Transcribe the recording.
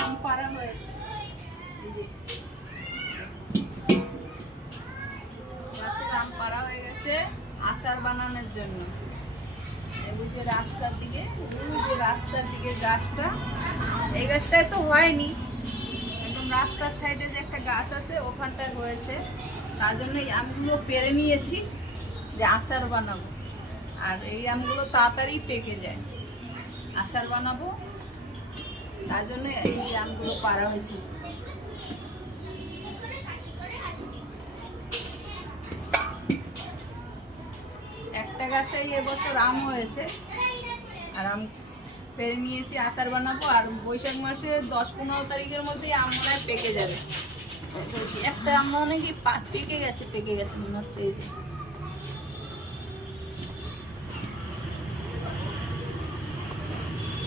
আম পাড়া হয়েছে। গাছের আম পাড়া হয়ে গেছে আচার বানানোর জন্য। রাস্তার দিকে যে রাস্তার দিকে গাছটা, এই গাছটায় তো হয়নি। একদম রাস্তার সাইডে যে একটা গাছ আছে, ওখানটায় হয়েছে। তার পেরে নিয়েছি যে আচার বানাবো। আর এই আমগুলো তাড়াতাড়ি পেকে যায়। আচার বানাবো তার জন্য এই যে আমগুলো পারা হয়েছে। একটা গাছে এবছর আম হয়েছে। আর আম পেরে নিয়েছি, আচার বানাবো, আর বৈশাখ মাসে দশ পনেরো তারিখের মধ্যেই আমগুলো পেকে যাবে। একটা আম অনেকই পেকে গেছে পেকে গেছে, মনে হচ্ছে এই যে।